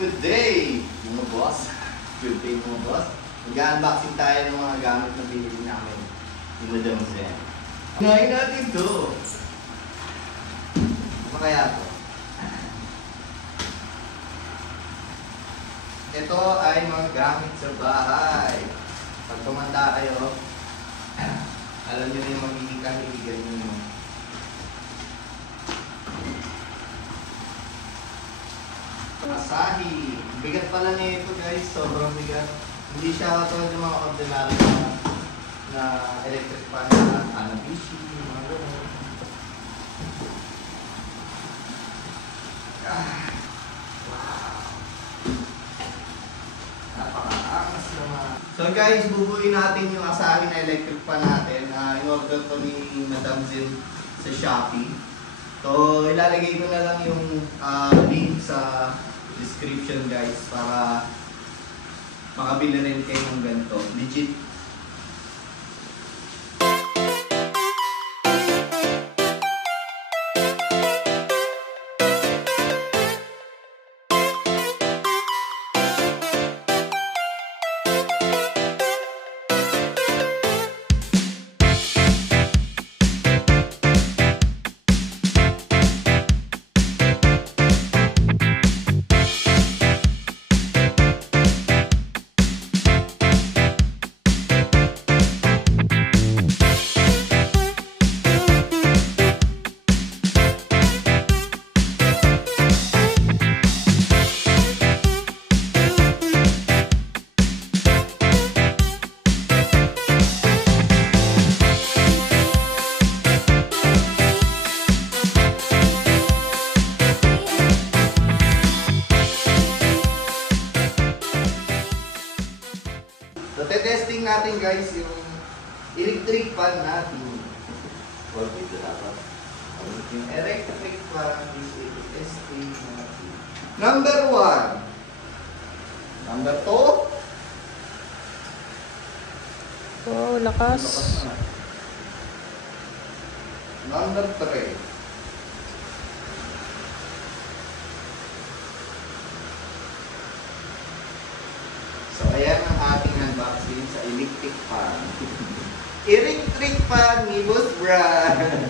Good day, mga boss. Good day, mga boss. Mag-unboxing tayo ng mga gamit na binili namin ni Madam Zen. Unahin natin to. Ano kaya to? Ito ay mga gamit sa bahay. Pag tumanda kayo, alam nyo na yung magiging kahiligan nyo. Asahi. Bigat pala nito guys, sobrang bigat. Hindi siya katulad ng mga ordinary na electric fan na Hanabishi, mga gano'n. Wow! Napaka-angas naman. So guys, bubuin natin yung Asahi na electric fan natin. In-order ko ni Madam Zen sa Shopee. So ilalagay ko na lang yung link sa description guys para makabili rin kayo ng ganito. Legit. So, testing natin guys yung electric fan natin. Dito dapat. Yung electric fan is testing natin. Number 1. Number 2. Wow, lakas. Number 3. So, ayan ang ating unboxing sa electric fan. Electric fan ni Boss Brad.